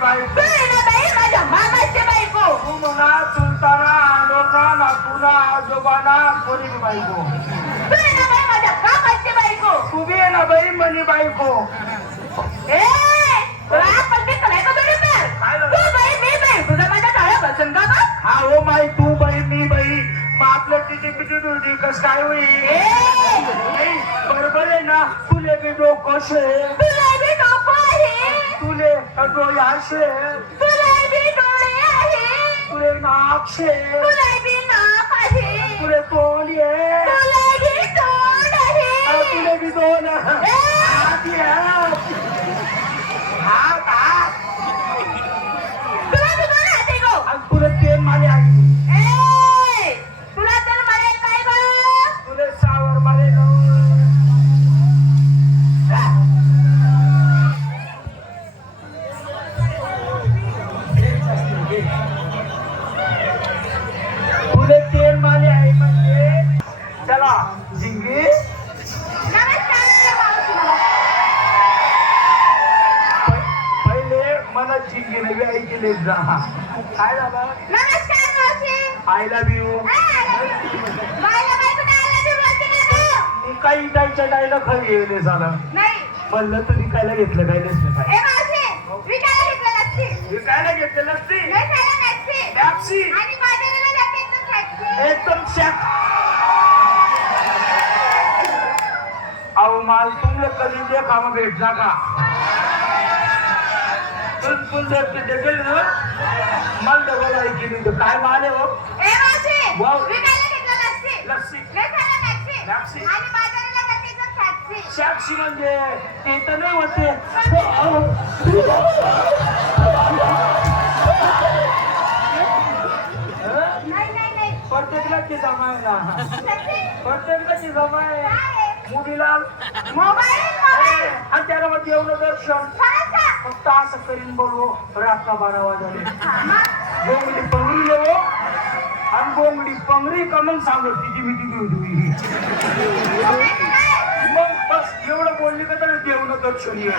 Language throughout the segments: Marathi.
बायको बहिणाबाई माझ्या मामाची बायको तू म्हणा चुलताना आंदोलना नातूना आजोबाना कोणी बायको बहिणाबाई माझ्या कामाची बायको तू बी आहे ना बाई म्हणी बायको ए तुला आपण मी कराय का थोडी तर काय झालं? तू बाई मी बाई. तुझा माझ्या काळ्या बसन का बा? हा हो माई तू बाई मी बाई. मग आपलं तिची पिटी दुटी कस काय होईल? बरोबर आहे ना? तुले बी डोकं डोळे असे तुला बी डोळे आहे। तुले नाक शे तुला बी नाक आहे। तुले तोंड ये। तुला बी तोंड आहे। तुले बी दोन! हात ये. झिंगे. पहिले मला झिंगे नवी आई केले जा काय झालं? आय लव्ह यू नाही मी काही जायच्या डायला खरी येले झालं. नाही म्हणलं तर विकायला घेतलं काय नसलं काय. विकायला घेतलं लस्सी विकायला घेतलं नसते वेचायला मॅक्सी पॅप्सी आणि बाजाराला जाते तर टॅक्सी एकदम शॅक अहो माल तुमले कधी देखा मग भेटला का? तुम तुम जर ते गेले ना मला डबल ऐकी नाही तर काय माल आहे हो? लस्सी. तर म्हणजे ते नाही होते. जमाय ना. ती जमाय काय आहे? मुलीला आणि त्याला मग येऊन दर्शन? फक्त असं करीन बोलवो. रात्र बारा वाजले? बोंगडी पंगडी लेवो आणि बोंगडी पंगडी का मग सांगत तिची मोबाईलचं काय? मग बस एवढं बोलली का तर देऊन दर्शन ये?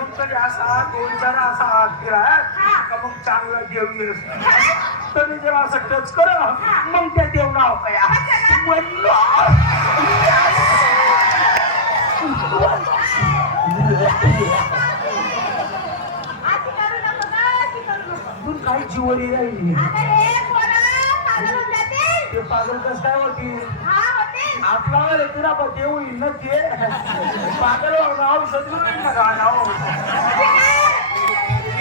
मग तरी असा दोन चार असा हात फिरा का मग चांगला देव ये खरंच? तरी जेव्हा असं टच कर मग त्या देव नाव कया तू काय जीवरी राहिली हे. ते पागल कस काय होती हा. आपला तिला पण देऊ न ते पागल औषध ना गाणं ठीक आहे?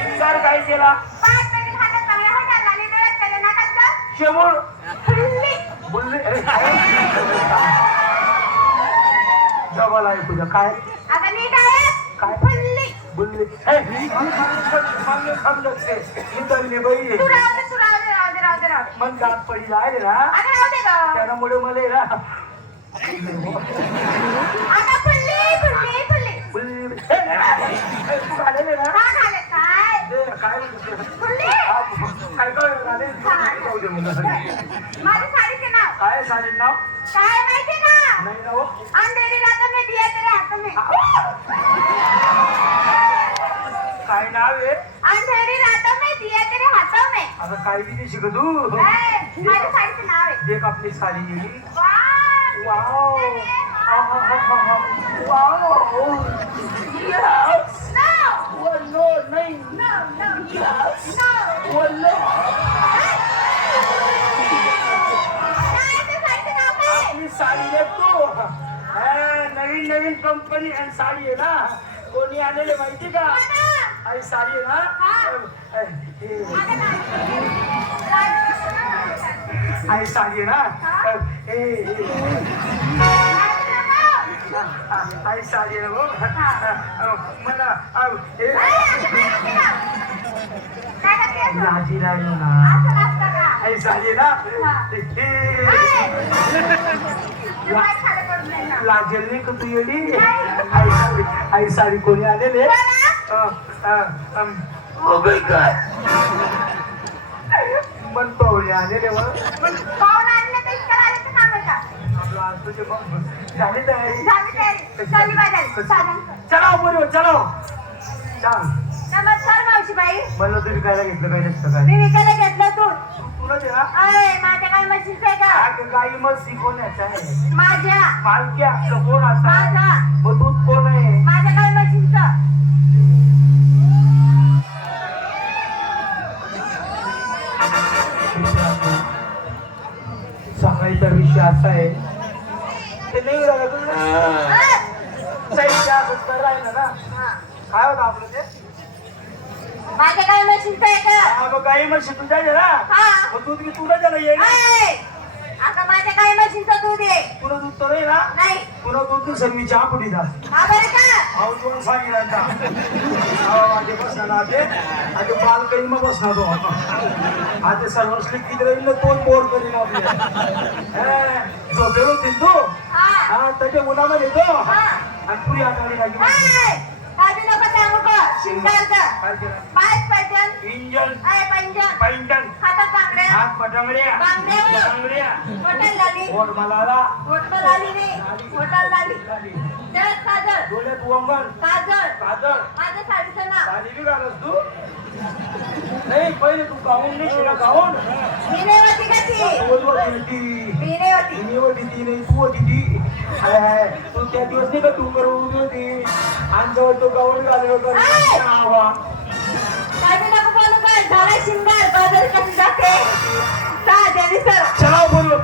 विचार काय केला? फुलली. बोलले? अरे काय? आहे तुझं. काय आता नीट आहे? काय? फुलली. बोलले तरी बाई. मन गात पडी आहे ना. त्यामुळे मला ना. काय? साडीचे नाव काय माहिती ना नाही ना हो? अंधेरी रात में दिया तेरे हाथ में काय नाव आहे? अंधेरी रात में दिया तेरे हाथों में आता काय बी शिकत ए, माझ्या साडीचं नाव आहे. देख आपली sari wow. Wow. Wow yes नाही यस. वल्लो साडीचं नाव काय? आपली साडी देतो हा, नवीन नवीन कंपनी आणि साडी आहे ना. कोणी आलेले माहिती का? कोणा? आणि साडी ना? आणि साडी ना. आई साडी हो? मला? लाजी राहिलो ना? आई साडी ना. लाजेल नाही का तू आई साडी आई साडी कोणी आलेले काय पण पाहुणं आलं झाली तयारी. चला बरोबर चलो नमस्कार मावशी बाई. म्हणलं तुम्ही विकायला घेतलं काय नसतं काय? मी विकायला घेतलं दूध तुला दे ना अय माझ्या काय म्हशीचं आहे का? गाई मग शिकवण्याचं आहे? माझ्या. मालक्या कोण असा माझा. मग दूध कोण आहे? माझ्या सकाळीचा विषय असा आहे. ते नाही राहिलं ना? हा. काय होतं आपलं ते? माझ्या काय म्हशीचं आहे का? हा, मग हा. दूध तुला अय, आता माझ्या काय म्हशीचं दूध आहे? तुला दूध तर नाही ना? नाही. तुला दूध तू सर्वी चहा पुढे जा हा बरं का? अहो तुला सांगितलं आता. अहो, माझे बसणार आते आणि बाल काही मग बसणार तो आता. सर्वस्ली किती राहील ना तोच बोर करीन आपले. झोपेल होतील तू? हा. त्याच्या मुलामध्ये तो? हा. आणि पुरी आठवणी लागली अय, काही नको सांगू का शिंगारचं काय केलं पाय पैठण इंजन. अय पैंजण. पैंटन हातात बांगड्या. हात पटांगड्या बांगड्या. बांगड्या होटल लाली. पोट मलाला होटल आली नाही होटल लाली. जळत वंगण. काजळ. काजळ. माझ्या साडीचं नाव. साडी घालस तू. नाही पहिले तू गाऊन नाही शिरा गाऊन. का ती? बोल होती ती. मी नाही होती ती नाही तू होती ती. हाय, हाय. तू त्या दिवस नाही का तू करून उभी होती जवळ तो गाऊन घाललो का हाय. आवा. काही नको बोलू काय झाला शिंगार. बाजार कशी जाते सहा सर चला बोल